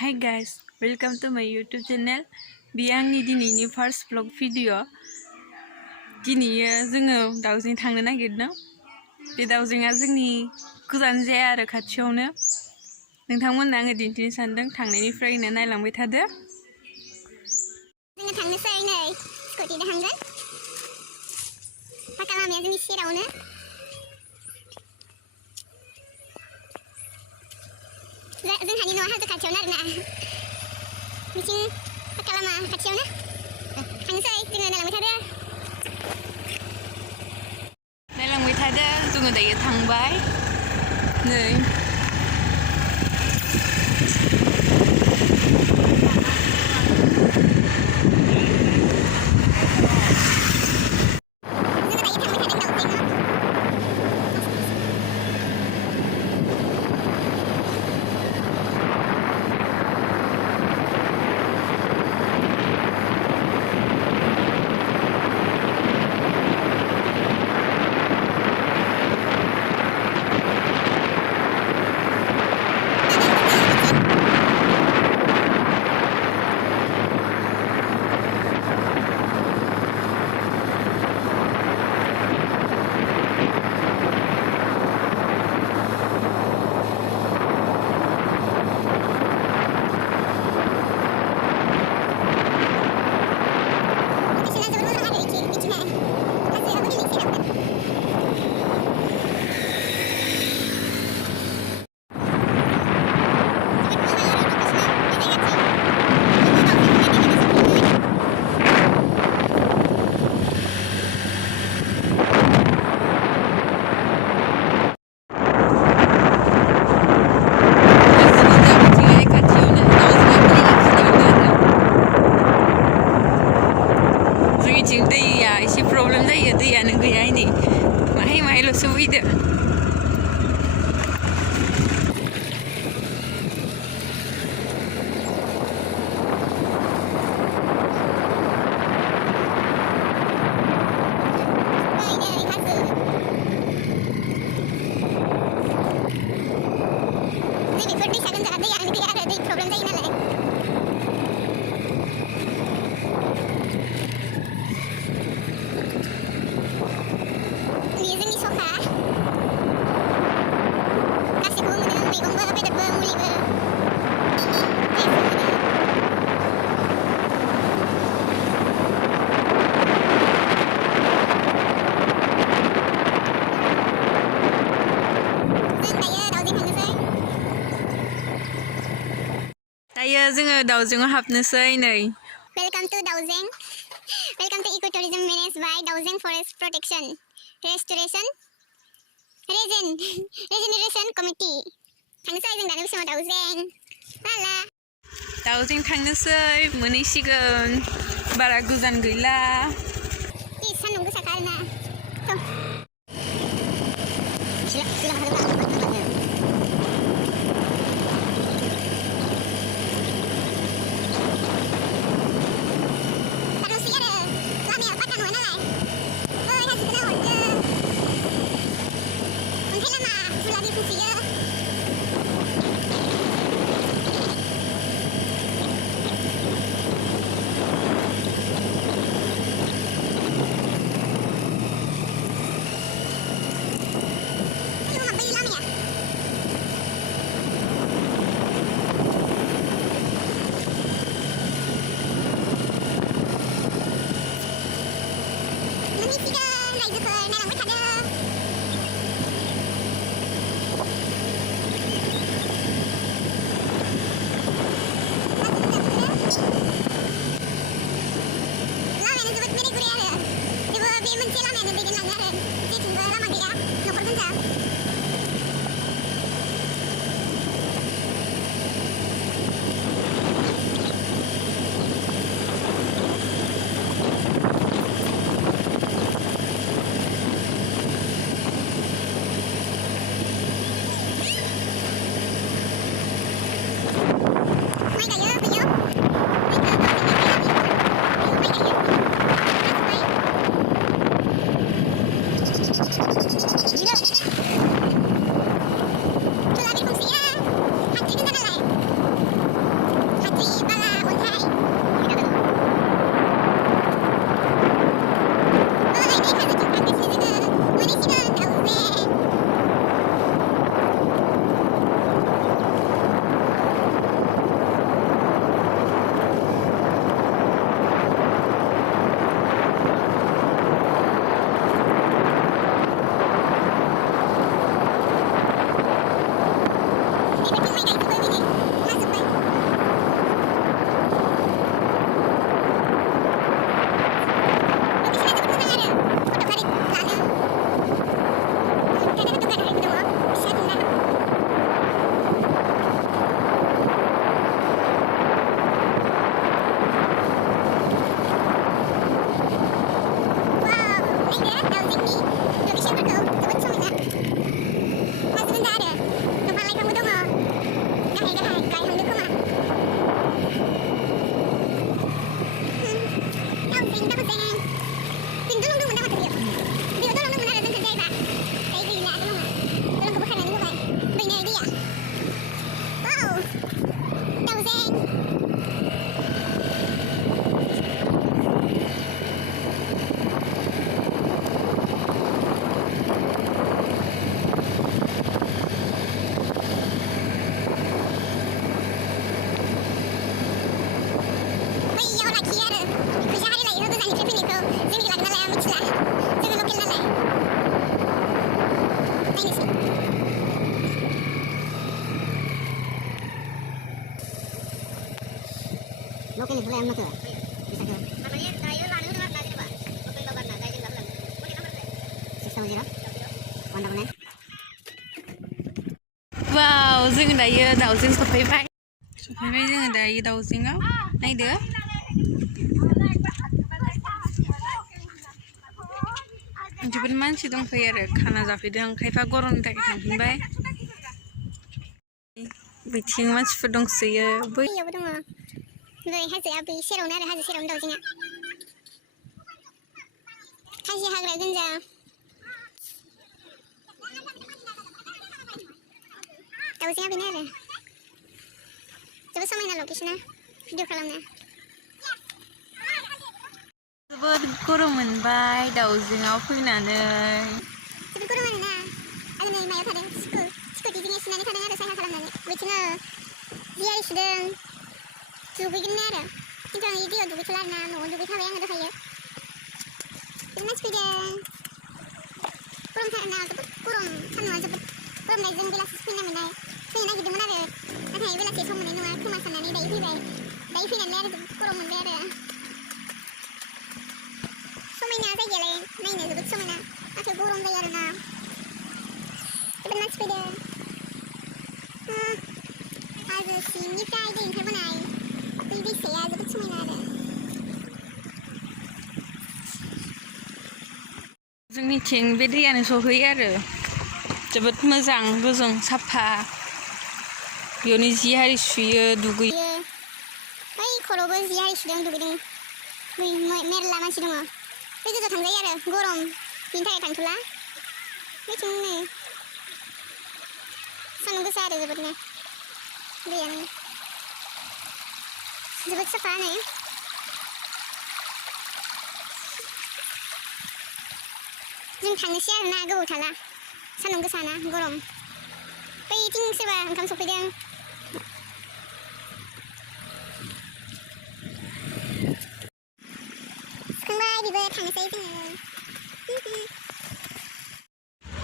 Hi guys, welcome to my YouTube channel. Beयो आंनि दिनैनि first vlog video. दिनैयो जोङो दाउजें थांनो नागिरदों। बे दाउजेंआ जोंनि गोजान जाया आरो खाथियावनो। नोंथांमोननो आङो दिन्थिनो सानदों, थांनायनिफ्रायनो नायलांबाय थादो। जोङो थांनोसै नै स्कुटिजों थांगोन। पाका लामाया जोंनि सेरावनो। जोंहानि न'आ हाजो खाथियावनो आरोना। बिथिं पाका लामा खाथियावनो। थांनोसै जोङो नायलांबाय थादो। नायलांबाय थादो, जोङो दायो थांबाय। नै दैया एसे प्रब्लेम जायो, दैयानो गैया नै माहाय माहायल'सो फैदो। दायो जोङो दाउजेंआव हाबनोसै नै। Welcome to Daojen. Welcome to ecotourism manage by Daojen forest protection restoration regeneration committee. थांनोसै जों दानि समाव दाउजें। हाला दाउजें थांनोसै, मोनहैसिगोन, बारा गोजान गैला। सान्दुं गोसाखा आरोना। Lokal itu yang mana tuh? Bisa ke? Namanya Dayo Lanu dengan Dayo Pak. Lokal itu mana? Dayo nggak bilang. Boleh nomor berapa? 610. Wanda mana? Wow, जों दायो दाउजें सफैबाय जोङो दायो दाउजेंआव नायदो जोबोद मानसि दंफैयो आरो खाना जाफैदों खायफा गरमनि थाखाय थांफिनबाय बिथिं मानसिफोर दंसोयो बैयावबो दङ बै हाजोआ बै सेरावनो आरो हाजो सेरावनो दाउजेंआ हाजो हाग्रा गोनजा दाउजेंआ बेनो आरो जोबोद समायना लकेसना भिडिअ खालामनो जोबोद गरम मोनबाय दाउजेंआव फैनानै जोबोद गरम आरोना आरो नै मायाव थादों स्कुटिजों सुनानै थादों आरो सायहा खालामनानै बिथिंनो जियारि सुदों दुगैगोननो आरो खिन्थु आं दैयाव दुगैथ'ला आरोना न'आव दुगैखाबाय आङो दहायो बिदिनो मानसि फैदों गरमथारना जोबोद गरम सान्दुंआ जोबोद गरमनायजों बेलासि फैनो नागिरदोंमोन आरो नाथाय बेलासि सम मोननाय नङा खोमा साननानै दायो फैनानै आरो जोबोद गरम मोनबाय आरो समायना जायगायालाय नायनो जोबोद समायना नाथाय गरम जायो आरोना जोबोद मानसि फैदों हाजो सिंनिफ्राय दै ओंखारबोनाय दै दैसाया जोबोद समायना आरो जोंनिथिं बे दैयानो सहैयो आरो जोबोद मोजां गोजों साफा बेयावनो जि हारि सुयो दुगैयो बै खर'बो जि हारि सुदों दुगैदों बै मेरला मानसि दङ बै गोजौआव थांजायो आरो गरम बिनि थाखाय थांथ'ला बैथिं नै सान्दुं गोसा आरो जोबोदनो दैयानो जोबोद साफा नै जों थांनोसै आरोना गोबाव थाला सान्दुं गोसाना गरम बैथिं सोरबा ओंखाम सफैदों सुखांबाय बेबो थांनोसै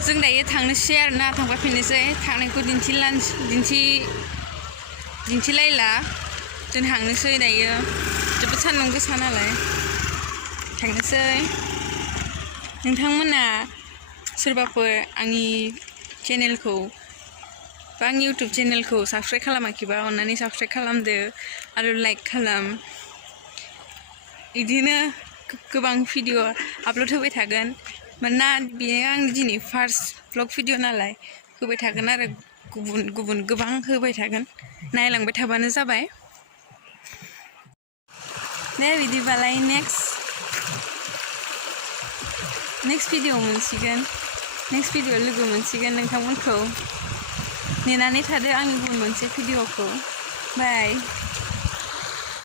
जों दायो थांनोसै आरोना थांफिननोसै थांनायखौ दिन्थिलायला जों थांनोसै दायो जोबोद सान्दुं गोसा नालाय थांनोसै नोंथांमोना सोरबाफोर आंनि चेनेलखौ बा आंनि इउटुब चेनेलखौ साबस्क्राइब खालामाखैबा अन्नानै साबस्क्राइब खालामदो आरो लाइक खालाम बिदिनो गोबां भिडिअ आपल'ड होबाय थागोन मानोना बेयो आंनि दिनै फार्स्ट ब्लग भिडिअ नालाय होबाय थागोन आरो गुबुन गोबां होबाय थागोन नायलांबाय थाबानो जाबाय दे बिदिबालाय नेक्स्ट भिडिअ मोनसिगोन नेक्स्ट भिडिअ लोगो मोनसिगोन नोंथांमोनखौ नेनानै थादो आंनि गुबुन मोनसे भिडिअखौ बाय